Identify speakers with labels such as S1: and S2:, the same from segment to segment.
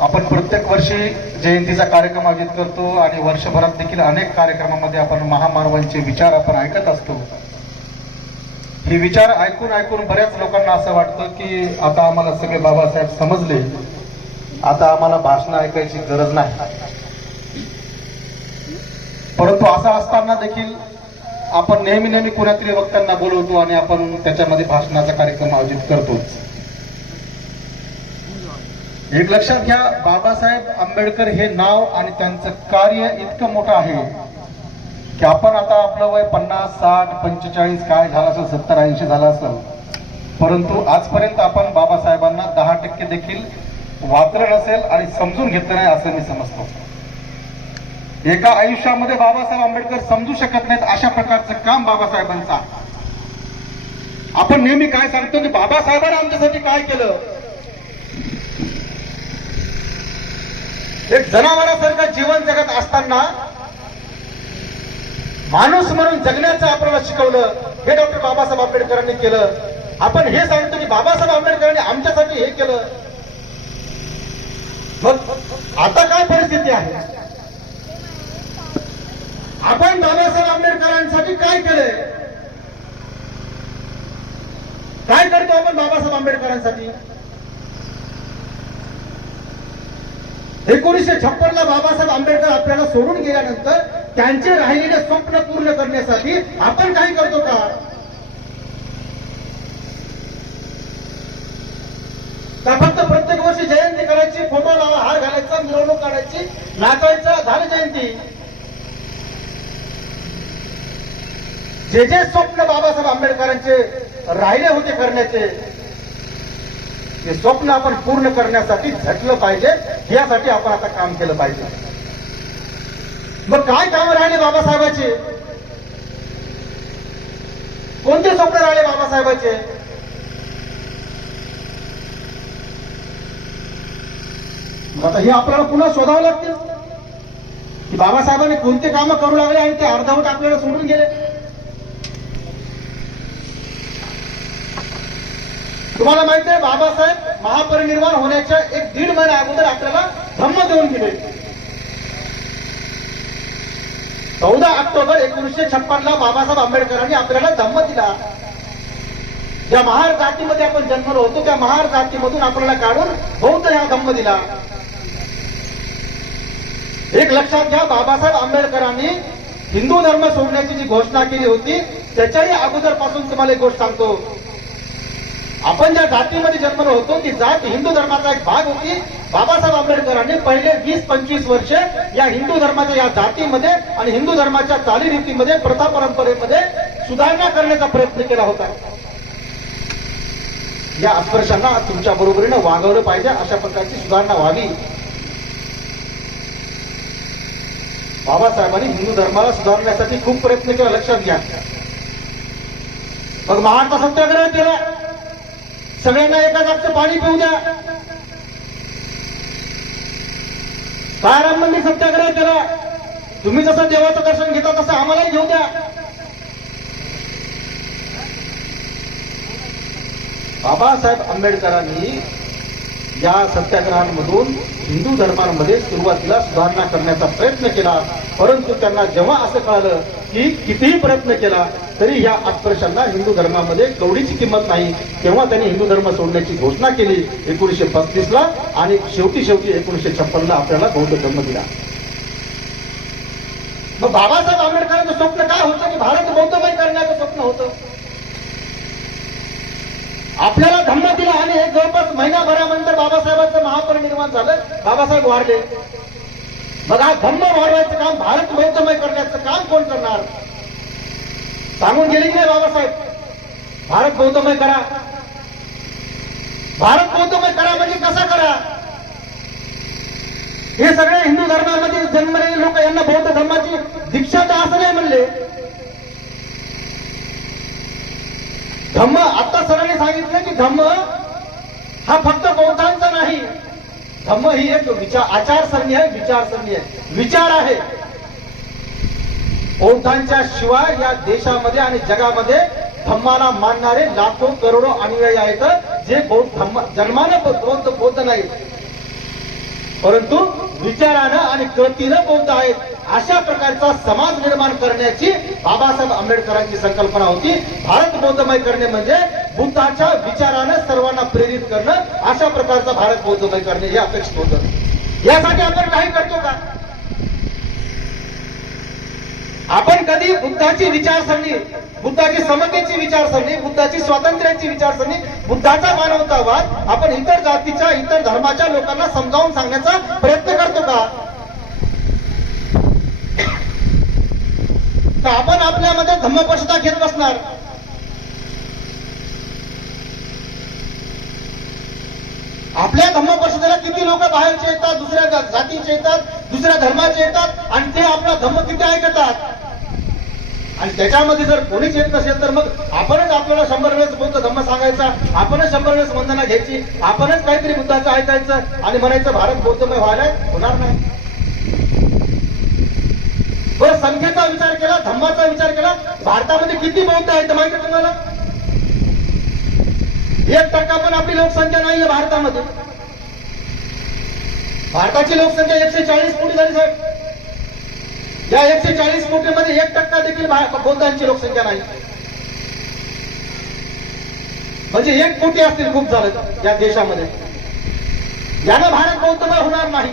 S1: आपण प्रत्येक वर्षी जयंतीचा कार्यक्रम आयोजित करतो आणि वर्षभरात देखील अनेक कार्यक्रमामध्ये आपण महामानवांचे विचार आपण ऐकत असतो. हे विचार ऐकून ऐकून बऱ्याच लोकांना असं वाटतं की आता आम्हाला सगळे बाबासाहेब समजले. आता आम्हाला भाषण ऐकायची गरज नाही. परंतु असं असताना देखील आपण नेहमी नेहमी कुणातरी वक्त्यांना बोलवतो आणि आपण त्याच्यामध्ये भाषणाचा कार्यक्रम आयोजित करतोच एक लक्षात घ्या बाबासाहेब आंबेडकर हे नाव आणि त्यांचं कार्य इतकं मोठं आहे की आपण आता आपलं वय पन्नास साठ पंचेचाळीस काय झालं असेल सत्तर ऐंशी झालं असेल. परंतु आजपर्यंत आपण बाबासाहेबांना दहा टक्के देखील वाचलं नसेल आणि समजून घेतलं नाही असं मी समजतो. एका आयुष्यामध्ये बाबासाहेब आंबेडकर समजू शकत नाहीत अशा प्रकारचं काम बाबासाहेबांचा. आपण नेहमी काय सांगतो की बाबासाहेबांनी आमच्यासाठी काय केलं? एक जनावरासारखं जीवन जगत असताना माणूस म्हणून जगण्याचं आपल्याला शिकवलं हे डॉक्टर बाबासाहेब आंबेडकरांनी केलं. आपण हे सांगतो की बाबासाहेब आंबेडकरांनी आमच्यासाठी हे केलं. मग आता काय परिस्थिती आहे? आपण बाबासाहेब आंबेडकरांसाठी काय केलंय? काय करतो आपण बाबासाहेब आंबेडकरांसाठी? एकोणीसशे छप्पन ला बाबासाहेब आंबेडकर आपल्याला सोडून गेल्यानंतर त्यांचे राहिलेले स्वप्न पूर्ण करण्यासाठी आपण काय करतो का? फक्त प्रत्येक वर्षी जयंती करायची फोटो लावा हार घालायचा मिरवणूक काढायची नाचायचा झालं जयंती? जे जे स्वप्न बाबासाहेब आंबेडकरांचे राहिले होते करण्याचे ते स्वप्न आपण पूर्ण करण्यासाठी झटलं पाहिजे यासाठी आपण आता काम केलं पाहिजे. मग काय काम राहिले बाबासाहेबाचे? कोणते स्वप्न राहिले बाबासाहेबाचे? आता हे आपल्याला पुन्हा शोधावं लागतील. की बाबासाहेबांनी कोणते कामं करू लागले आणि ते अर्धवट आपल्याला सोडून गेले? तुम्हाला माहिती आहे बाबासाहेब महापरिनिर्वाण होण्याच्या एक दीड महिन्या अगोदर आपल्याला धम्म देऊन दिले चौदा ऑक्टोबर एकोणीसशे छप्पन ला बाबासाहेब आंबेडकरांनी आपल्याला धम्म दिला. ज्या महार जातीमध्ये आपण जन्मलो होतो त्या महार जातीमधून आपल्याला काढून बौद्ध हा धम्म दिला. एक लक्षात घ्या बाबासाहेब आंबेडकरांनी हिंदू धर्म सोडण्याची जी घोषणा केली होती त्याच्याही अगोदरपासून तुम्हाला एक गोष्ट सांगतो. आपण ज्या जातीमध्ये जन्मलो होतो ती जात हिंदू धर्माचा एक भाग होती. बाबासाहेब आंबेडकरांनी पहिले वीस पंचवीस वर्ष या हिंदू धर्माच्या या जातीमध्ये आणि हिंदू धर्माच्या चालीरीतीमध्ये प्रथा परंपरेमध्ये सुधारणा करण्याचा प्रयत्न केला होता. या अस्पर्शांना तुमच्या बरोबरीनं वागवलं पाहिजे अशा प्रकारची सुधारणा व्हावी. बाबासाहेबांनी हिंदू धर्माला सुधारण्यासाठी खूप प्रयत्न केला लक्षात घ्या. मग महाराष्ट्र सत्याग्रह केला. सगळ्यांना एका जागचं पाणी पिऊ द्या. काय सत्याग्रह केला. तुम्ही जसं देवाचं दर्शन घेता तसं आम्हालाही घेऊ द्या. बाबासाहेब आंबेडकरांनी या सत्याग्रहांमधून हिंदू धर्मांमध्ये सुरुवातीला सुधारणा करण्याचा प्रयत्न केला. परंतु त्यांना जेव्हा असं कळालं की कितीही प्रयत्न केला तरी या अस्पर्शांना हिंदू धर्मामध्ये कवडीची किंमत नाही. तेव्हा त्यांनी हिंदू धर्म सोडण्याची घोषणा केली एकोणीसशे पस्तीस ला आणि शेवटी शेवटी एकोणीसशे छप्पन ला आपल्याला बौद्ध धर्म दिला. मग बाबासाहेब आंबेडकरांचं स्वप्न काय होतं की भारत बौद्धमय करण्याचं स्वप्न होतं? आपल्याला धम्म दिला आणि हे जवळपास महिनाभरानंतर बाबासाहेबांचं महापरिनिर्माण झालं. बाबासाहेब वारले. मग हा धम्म वाढवायचं काम भारत बौद्धमय करण्याचं काम कोण करणार? सांगून गेले नाही बाबासाहेब? भारत बौद्धमय करा. भारत बौद्धमय करा म्हणजे कसा करा? हे सगळे हिंदू धर्मामध्ये जन्मलेले लोक यांना बौद्ध धर्माची दीक्षा तर असं नाही म्हणले. धम्म आता सरांनी सांगितलं की धम्म हा फक्त बौद्धांचा नाही. धम्म ही एक विचार आचारसरणी आहे विचारसरणी आहे. विचार आहे. बौद्धांच्या शिवाय या देशामध्ये आणि जगामध्ये धम्माला मानणारे लाखो करोडो अनुयायी आहेत जे बौद्ध धम्म जन्मानं बौद्ध बौद्ध बौद्ध नाही. परंतु विचारानं आणि कृतीनं बौद्ध आहेत. अशा प्रकारचा समाज निर्माण करण्याची बाबासाहेब आंबेडकरांची संकल्पना होती. भारत बौद्धमय करणे म्हणजे बुद्धाच्या विचारानं सर्वांना प्रेरित करणं. अशा प्रकारचा भारत बौद्धमय करणे हे अपेक्षित होतं. यासाठी आपण काही करतो का? आपण कधी बुद्धाची विचारसरणी बुद्धाची समतेची विचारसरणी बुद्धाची स्वातंत्र्याची विचारसरणी बुद्धाचा मानवतावाद आपण इतर जातीच्या इतर धर्माच्या लोकांना समजावून सांगण्याचा प्रयत्न करतो का? आपण आपल्यामध्ये धम्मपशता घेत बसणार. आपल्या धम्मपरिषदेला किती लोक बाहेरचे येतात दुसऱ्या जातीचे येतात दुसऱ्या धर्माचे येतात आणि ते आपला धम्म किती ऐकतात? आणि त्याच्यामध्ये जर कोणीच येत नसेल तर मग आपणच आपल्याला शंभर वेळेस बौद्ध धम्म सांगायचा आपणच शंभर वेळेस वंदना घ्यायची आपणच काहीतरी बुद्धाचं ऐकायचं आणि म्हणायचं भारत बौद्धमय व्हायला होणार नाही. बरं संख्येचा विचार केला धम्माचा विचार केला भारतामध्ये किती बौद्ध आहेत माहिती आहे तुम्हाला? एक टक्का पण आपली लोकसंख्या नाहीये भारतामध्ये. भारताची लोकसंख्या एकशे चाळीस कोटी झाली साहेब. या एकशे चाळीस कोटीमध्ये एक टक्का देखील बौद्धांची लोकसंख्या नाही. म्हणजे एक कोटी असतील खूप झालं या देशामध्ये. यानं भारत बौद्धमय होणार नाही.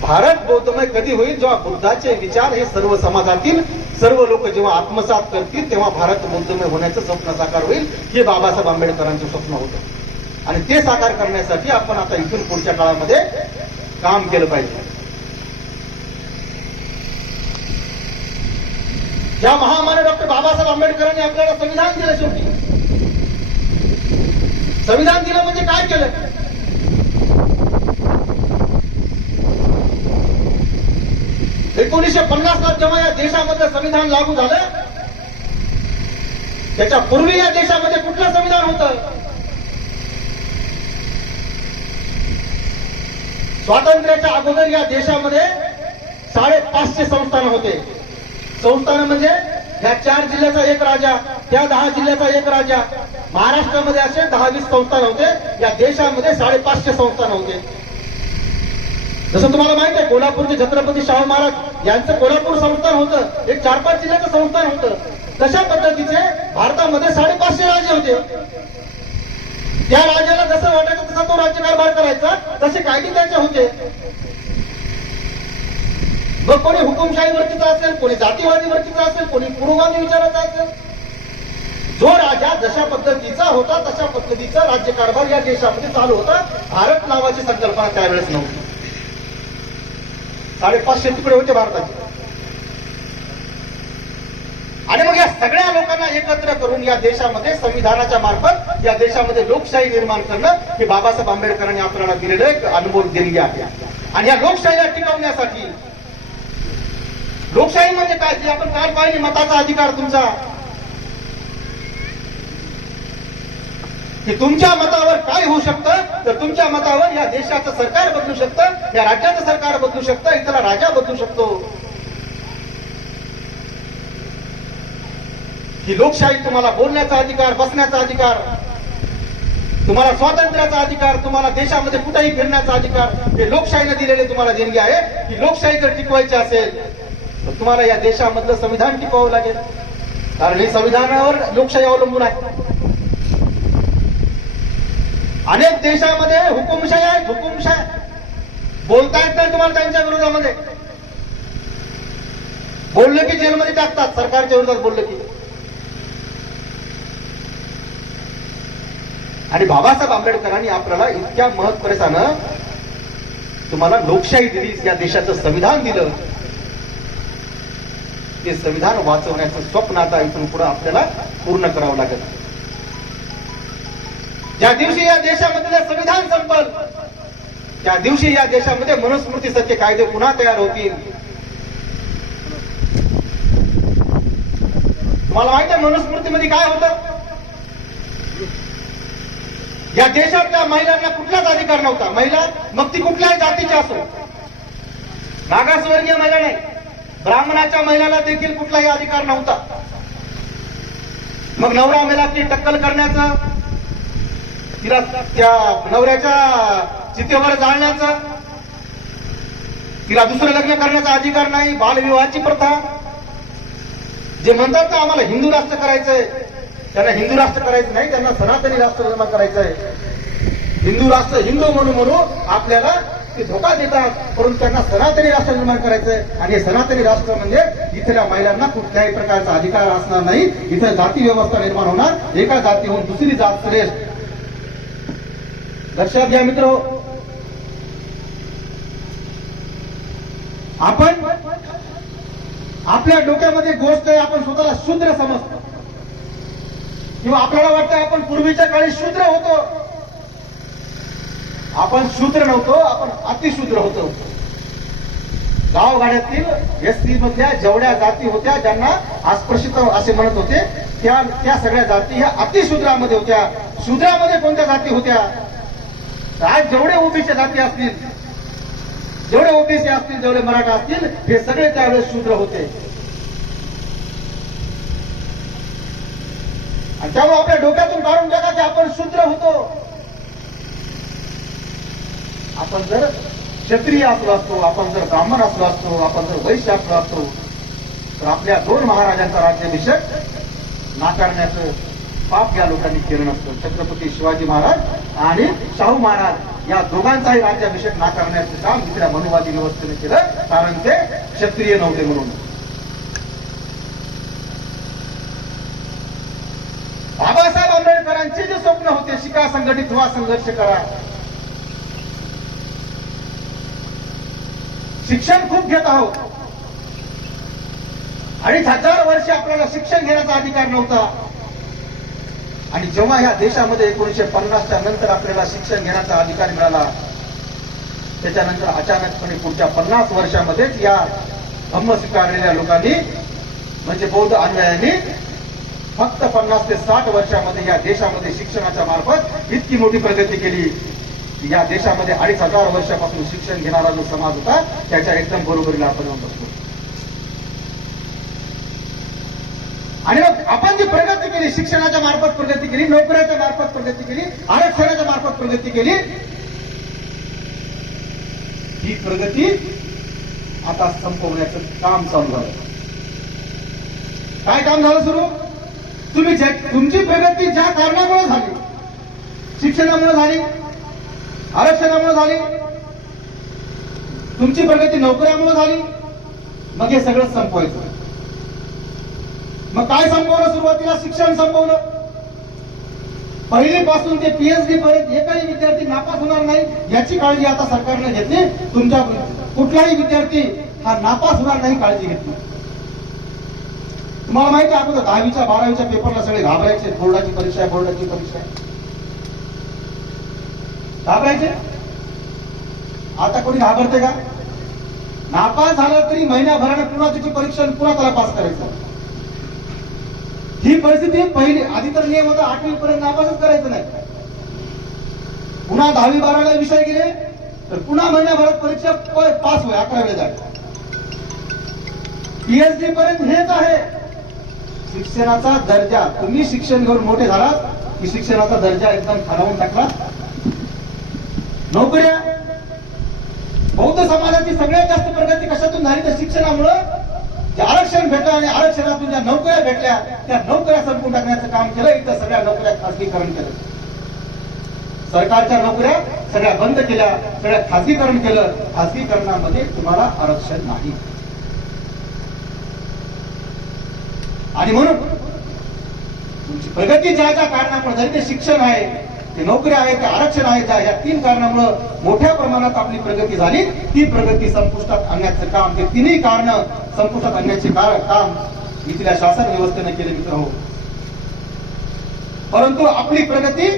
S1: भारत बौद्धमय कधी होईल? जेव्हा बुद्धाचे विचार हे सर्व समाजातील सर्व लोक जेव्हा आत्मसात करतील तेव्हा भारत बौद्धमय होण्याचं स्वप्न साकार होईल. हे बाबासाहेब आंबेडकरांचं स्वप्न होतं. आणि ते साकार करण्यासाठी आपण आता इथून पुढच्या काळामध्ये काम केलं पाहिजे. ज्या महामान्य डॉक्टर बाबासाहेब आंबेडकरांनी आपल्याला संविधान दिलं शेवटी. संविधान दिलं म्हणजे काय केलं? एकोणीसशे पन्नासला जेव्हा या देशामधलं संविधान लागू झालं त्याच्या पूर्वी या देशामध्ये कुठलं संविधान होतं? स्वातंत्र्याच्या अगोदर या देशामध्ये साडेपाचशे संस्थान होते. संस्थान म्हणजे ह्या चार जिल्ह्याचा एक राजा त्या दहा जिल्ह्याचा एक राजा. महाराष्ट्रामध्ये असे दहा वीस संस्थान होते. या देशामध्ये साडेपाचशे संस्थान होते. जसं तुम्हाला माहीत आहे कोल्हापूरचे छत्रपती शाहू महाराज यांचं कोल्हापूर संस्थान होतं. एक चार पाच जिल्ह्याचं संस्थान होतं. तशा पद्धतीचे भारतामध्ये साडेपाचशे राजे होते. त्या राजाला जसं वाटायचं तसा तो राज्यकारभार करायचा तसे कायदे त्याचे होते. मग कोणी हुकुमशाहीवरतीचा असेल कोणी जातीवादीवरतीचा असेल कोणी पुरोगामी विचाराचा असेल जो राजा जशा पद्धतीचा होता तशा पद्धतीचा राज्यकारभार या देशामध्ये चालू होता. भारत नावाची संकल्पना त्यावेळेस नव्हती. साडेपाचशे तुकडे होते भारताचे. आणि मग या सगळ्या लोकांना एकत्र करून या देशामध्ये संविधानाच्या मार्फत या देशामध्ये लोकशाही निर्माण करणं हे बाबासाहेब आंबेडकरांनी आपल्याला दिलेलं एक अनुभव दिलेली आहे. आणि या लोकशाहीला टिकवण्यासाठी लोकशाही म्हणजे काय? जे आपण काल पाहिजे मताचा अधिकार तुमचा. की तुमच्या मतावर काय होऊ शकतं? तर तुमच्या मतावर या देशाचं सरकार बदलू शकतं या राज्याचं सरकार बदलू शकतं इथला राजा बदलू शकतो. ही लोकशाही तुम्हाला बोलण्याचा अधिकार बसण्याचा अधिकार तुम्हाला स्वातंत्र्याचा अधिकार तुम्हाला देशामध्ये कुठेही फिरण्याचा अधिकार हे लोकशाहीने दिलेले तुम्हाला देणगी आहे. ही लोकशाही जर टिकवायची असेल तुम्हाला या देशामधलं संविधान टिकवावं लागेल. कारण हे संविधानावर लोकशाही अवलंबून आहे. अनेक देशामध्ये हुकुमशाही आहेत हुकुमशाही बोलता येत नाही तुम्हाला त्यांच्या विरोधामध्ये. बोललं की जेलमध्ये टाकतात सरकारच्या विरोधात बोललं की. आणि बाबासाहेब आंबेडकरांनी आपल्याला इतक्या महत्परेसानं तुम्हाला लोकशाही दिली या देशाचं संविधान दिलं. ते संविधान वाचवण्याचं स्वप्न आता इथून पुढे आपल्याला पूर्ण करावं लागेल. ज्या दिवशी या देशामधलं संविधान संपल त्या दिवशी या देशामध्ये मनुस्मृतीसारखे कायदे पुन्हा तयार होतील. तुम्हाला माहिती आहे मनुस्मृतीमध्ये काय होतं? या देशातल्या महिलांना कुठलाच अधिकार नव्हता. महिला मग ती कुठल्याही जातीची असो. मागासवर्गीय महिला नाही. ब्राह्मणाच्या महिलाला देखील कुठलाही अधिकार नव्हता. मग नवरा महिलाची टक्कल करण्याचं तिला त्या नवऱ्याच्या चितेवर जाळण्याचं तिला दुसरं लग्न करण्याचा अधिकार नाही बालविवाहाची प्रथा. जे म्हणतात ना आम्हाला हिंदू राष्ट्र करायचंय त्यांना हिंदू राष्ट्र करायचं नाही त्यांना सनातनी राष्ट्र निर्माण करायचंय. हिंदू राष्ट्र हिंदू म्हणून म्हणून आपल्याला ते धोका देतात परंतु त्यांना सनातनी राष्ट्र निर्माण करायचंय. आणि सनातनी राष्ट्र म्हणजे इथल्या महिलांना कुठल्याही प्रकारचा अधिकार असणार नाही. इथे जाती व्यवस्था निर्माण होणार. एका जातीहून दुसरी जात श्रेष्ठ. लक्षात घ्या मित्र. आपण आपल्या डोक्यामध्ये गोष्ट आहे आपण स्वतःला शूद्र समजतो. किंवा आपल्याला वाटतं आपण पूर्वीच्या काळी शूद्र होतो. आपण शूद्र नव्हतो आपण अतिशूद्र होतो. गावगाड्यातील एस टी मधल्या जेवढ्या जाती होत्या ज्यांना अस्पृश्यत असे म्हणत होते त्या त्या सगळ्या जाती ह्या अतिशूद्रामध्ये होत्या. शूद्रामध्ये कोणत्या जाती होत्या? आज जेवढे ओबीसी जाती असतील जेवढे ओबीसी असतील जेवढे मराठा असतील हे सगळे त्यावेळेस शूद्र होते. आणि त्यामुळे आपल्या डोक्यातून काढून टाका की आपण शूद्र होतो. आपण जर क्षत्रिय असलो असतो आपण जर ब्राह्मण असलो असतो आपण जर वैश्य असलो असतो तर आपल्या दोन महाराजांचा राज्याभिषेक नाकारण्याचं पाप या लोकांनी केलं नसतं. छत्रपती शिवाजी महाराज आणि शाहू महाराज या दोघांचाही राज्याभिषेक नाकारण्याचं काम दुसऱ्या मनुवादी व्यवस्थेने केलं कारण ते क्षत्रिय नव्हते म्हणून. बाबासाहेब आंबेडकरांचे जे स्वप्न होते शिका संघटित व्हा संघर्ष करा. शिक्षण खूप घेत आहोत. अडीच हजार वर्ष आपल्याला शिक्षण घेण्याचा अधिकार नव्हता. आणि जेव्हा या देशामध्ये एकोणीशे पन्नासच्या नंतर आपल्याला शिक्षण घेण्याचा अधिकार मिळाला त्याच्यानंतर अचानकपणे पुढच्या पन्नास वर्षामध्येच या धम्म स्वीकारलेल्या लोकांनी म्हणजे बौद्ध अनुयायांनी फक्त पन्नास ते साठ वर्षामध्ये या देशामध्ये शिक्षणाच्या मार्फत इतकी मोठी प्रगती केली. की या देशामध्ये अडीच हजार वर्षापासून शिक्षण घेणारा जो समाज होता त्याच्या एकदम बरोबरीला आपण येऊन बसतो आणि मग आपण जी प्रगती केली शिक्षणाच्या मार्फत प्रगती केली नोकऱ्याच्या मार्फत प्रगती केली आरक्षणाच्या मार्फत प्रगती केली ही प्रगती आता संपवण्याचं काम चालू झालं. काय काम झालं सुरू? तुम्ही तुमची प्रगती ज्या कारणामुळे झाली शिक्षणामुळे झाली आरक्षणामुळे झाली. तुमची प्रगती नोकऱ्यामुळे झाली. मग हे सगळं संपवायचं. मग काय संपवलं सुरुवातीला? शिक्षण संपवलं. पहिलीपासून ते पीएचडी पर्यंत एकही विद्यार्थी नापास होणार नाही याची काळजी आता सरकारने घेतली. तुमच्या कुठलाही विद्यार्थी हा नापास होणार नाही काळजी घेतली तुम्हाला माहिती आहे अगोदर दहावीच्या बारावीच्या पेपरला सगळे घाबरायचे. बोर्डाची परीक्षा आहे बोर्डाची परीक्षा आहे. घाबरायचे? आता कोणी घाबरते का? नापास झालं तरी महिन्याभराने पुन्हा त्याची परीक्षा पुन्हा त्याला पास करायचं. ही परिस्थिती पहिली आधी तर नियम होता आठवी पर्यंत नापासच करायचं नाही. पुन्हा दहावी बाराला विषय गेले तर पुन्हा महिन्याभरात परीक्षा पास होय अकरा वेळेला पीएचडी पर्यंत हेच आहे. शिक्षणाचा दर्जा तुम्ही शिक्षण घेऊन मोठे झालात की शिक्षणाचा दर्जा एकदम खालावून टाकला नोकऱ्या? बौद्ध समाजाची सगळ्यात जास्त प्रगती कशातून झाली? तर शिक्षणामुळं? आरक्षण भेटलं आणि आरक्षणातून ज्या नोकऱ्या भेटल्या त्या नोकऱ्या संपून टाकण्याचं काम केलं. इथं सगळ्या नोकऱ्या खासगीकरण केलं. सरकारच्या नोकऱ्या सगळ्या बंद केल्या. सगळ्या खासगीकरण केलं. खासगीकरणामध्ये तुम्हाला आरक्षण नाही. आणि म्हणून तुमची प्रगती ज्या ज्या कारणामुळे जरी ते शिक्षण आहे. ते नोकरी आहे ते आरक्षण आहे त्या या तीन कारणामुळे मोठ्या प्रमाणात आपली प्रगती झाली. ती प्रगती संपुष्टात आणण्याचं काम ते तिन्ही कारण संपुष्टात आणण्याचे कारण काम इथल्या शासन व्यवस्थेने केले मित्र हो. परंतु आपली प्रगती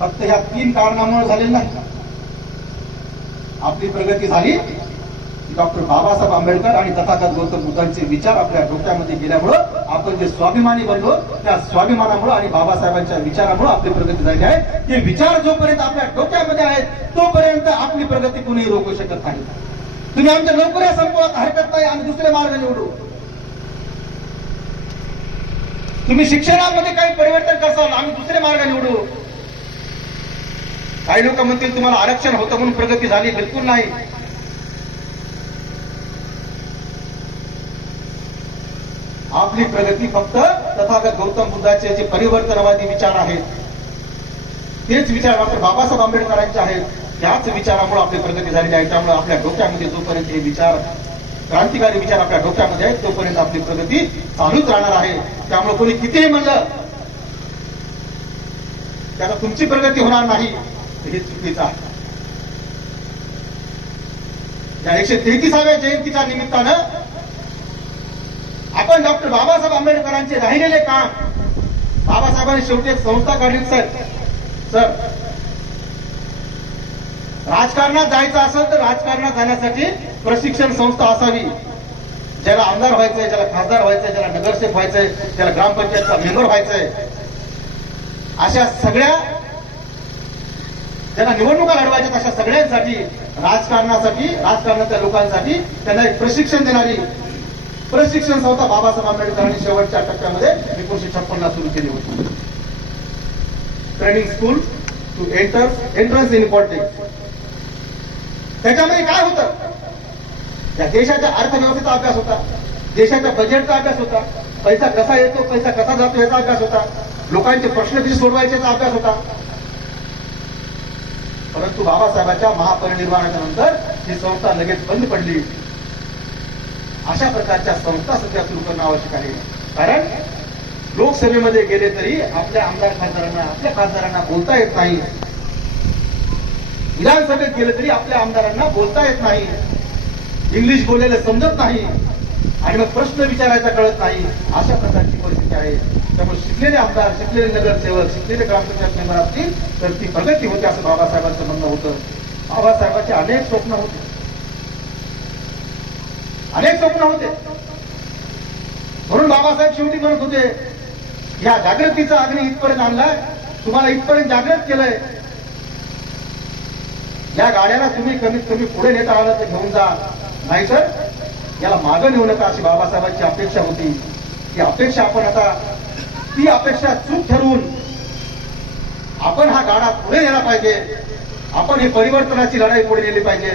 S1: फक्त ह्या तीन कारणामुळे झालेली नाही. आपली प्रगती झाली. डॉक्टर बाबासाहेब आंबेडकर आणि तथागत गौतम बुद्धांचे विचार आपल्या डोक्यामध्ये गेल्यामुळं आपण जे स्वाभिमानी बनलो त्या स्वाभिमानामुळे आणि बाबासाहेबांच्या विचारामुळे आपली प्रगती झाली आहे. ते विचार जोपर्यंत आपल्या डोक्यामध्ये आहेत तोपर्यंत आपली प्रगती कुणीही रोखू शकत नाही. तुम्ही आमच्या नोकऱ्या संपवत हरकत नाही आम्ही दुसरे मार्ग निवडू. तुम्ही शिक्षणामध्ये काही परिवर्तन करसाल आम्ही दुसरे मार्ग निवडू. काही लोक म्हणतील तुम्हाला आरक्षण होतं म्हणून प्रगती झाली. बिलकुल नाही. आपली प्रगती फक्त तथागत गौतम बुद्धाचे जे परिवर्तनवादी विचार आहेत तेच विचार डॉक्टर बाबासाहेब आंबेडकरांचे आहेत. त्याच विचारामुळे आपली प्रगती झालेली आहे. त्यामुळे आपल्या डोक्यामध्ये जोपर्यंत हे विचार क्रांतिकारी विचार आपल्या डोक्यामध्ये आहेत तोपर्यंत आपली प्रगती चालूच राहणार आहे. त्यामुळे कोणी कितीही म्हणलं त्याला तुमची प्रगती होणार नाही हे चुकीचं आहे. या एकशे तेहतीसाव्या जयंतीच्या निमित्तानं आपण डॉक्टर बाबासाहेब आंबेडकरांचे राहिलेले काम. बाबासाहेबांनी शेवटी एक संस्था काढली सर. सर राजकारणात जायचं असेल तर राजकारणात जाण्यासाठी प्रशिक्षण संस्था असावी. ज्याला आमदार व्हायचंय ज्याला खासदार व्हायचंय ज्याला नगरसेवक व्हायचंय ज्याला ग्रामपंचायतचा मेंबर व्हायचंय. अशा सगळ्या ज्यांना निवडणुका लढवायच्या अशा सगळ्यांसाठी राजकारणासाठी राजकारणाच्या लोकांसाठी त्यांना एक प्रशिक्षण देणारी प्रशिक्षण संस्था बाबासाहेब आंबेडकरांनी शेवटच्या टप्प्यामध्ये एकोणीशे छप्पन्न सुरू केली होती. Training school to enter entrance in politics त्याच्यामध्ये काय होतं? या देशाच्या अर्थव्यवस्थेचा अभ्यास होता. देशाच्या बजेटचा अभ्यास होता. पैसा कसा येतो पैसा कसा जातो याचा अभ्यास होता. लोकांचे प्रश्न कसे सोडवायचे याचा अभ्यास होता. परंतु बाबासाहेबांच्या महापरिनिर्वाणाच्या नंतर ही संस्था लगेच बंद पडली. अशा प्रकारच्या संस्था सध्या सुरू करणं आवश्यक आहे. कारण लोकसभेमध्ये गेले तरी आपल्या आमदार खासदारांना आपल्या खासदारांना बोलता येत नाही. विधानसभेत गेले तरी आपल्या आमदारांना बोलता येत नाही. इंग्लिश बोललेलं समजत नाही. आणि मग प्रश्न विचारायचा कळत नाही. अशा प्रकारची परिस्थिती आहे. त्यामुळे शिकलेले आमदार शिकलेले नगरसेवक शिकलेले ग्रामपंचायत मेंबर असतील तर ती प्रगती होते असं बाबासाहेबांचं म्हणणं होतं. बाबासाहेबांचे अनेक स्वप्न होते. अनेक स्वप्न होते. म्हणून बाबासाहेब शेवटी म्हणत होते या जागृतीचा अग्नी इथपर्यंत आणलाय तुम्हाला इथपर्यंत जागृत केलंय. या गाड्याला तुम्ही कमीत कमी पुढे नेता आलं तर घेऊन जा. नाहीतर याला मागं नेऊ नका अशी बाबासाहेबांची अपेक्षा होती. ती अपेक्षा आपण आता ती अपेक्षा चूक ठरवून आपण हा गाडा पुढे नेला पाहिजे. आपण ही परिवर्तनाची लढाई पुढे नेली पाहिजे.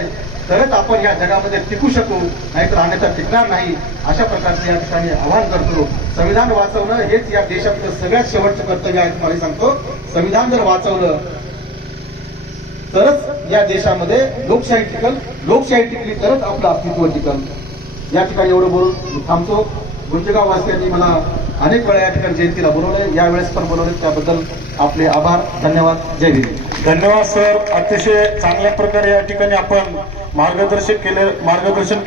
S1: तरच आपण या जगामध्ये टिकू शकू नाहीतर अन्यथा टिकणार नाही अशा प्रकारचे या ठिकाणी आवाहन करतो. संविधान वाचवणं हेच या देशातलं सगळ्यात शेवटचं कर्तव्य आहे तुम्हाला सांगतो. संविधान जर वाचवलं तरच या देशामध्ये लोकशाही टिकल लोकशाही टिकली तरच आपलं अस्तित्व टिकल. या ठिकाणी एवढं बोलून थांबतो. गुंजगाव वासियांनी मला अनेक वेळा या ठिकाणी जयंतीला बोलवले यावेळेस पण बोलवले त्याबद्दल आपले आभार. धन्यवाद. जय भीम.
S2: धन्यवाद सर. अतिशय चांगल्या प्रकारे या ठिकाणी आपण मार्गदर्शक केलं मार्गदर्शन